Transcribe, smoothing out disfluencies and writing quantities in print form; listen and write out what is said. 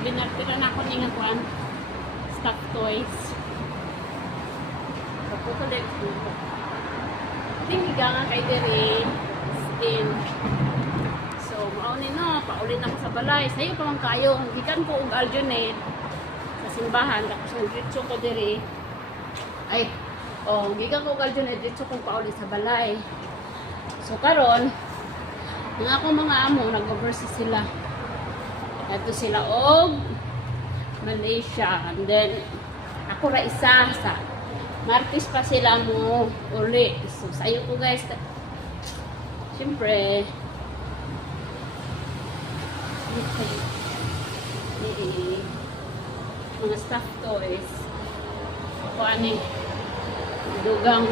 binartira na ako nga kuan. Stock toys. Pagkukulit ko. Tingiga nga kay Dere. Skin. So, maunin no. Paulin ako sa balay. Sa'yo pa man kayo. Gikan ko og aljonet sa simbahan. Tapos nagritso ko Dere. Ay, gikan ko og aljonet. Dritso ko paulin sa balay. So, karon nga akong mga amo, nag-overseas sila. Ito sila og Malaysia. And then, ako ra isa sa Martes pa sila mo uli. So, sayo ko guys. Siyempre, mga stuffed toys. Ako ani, dugang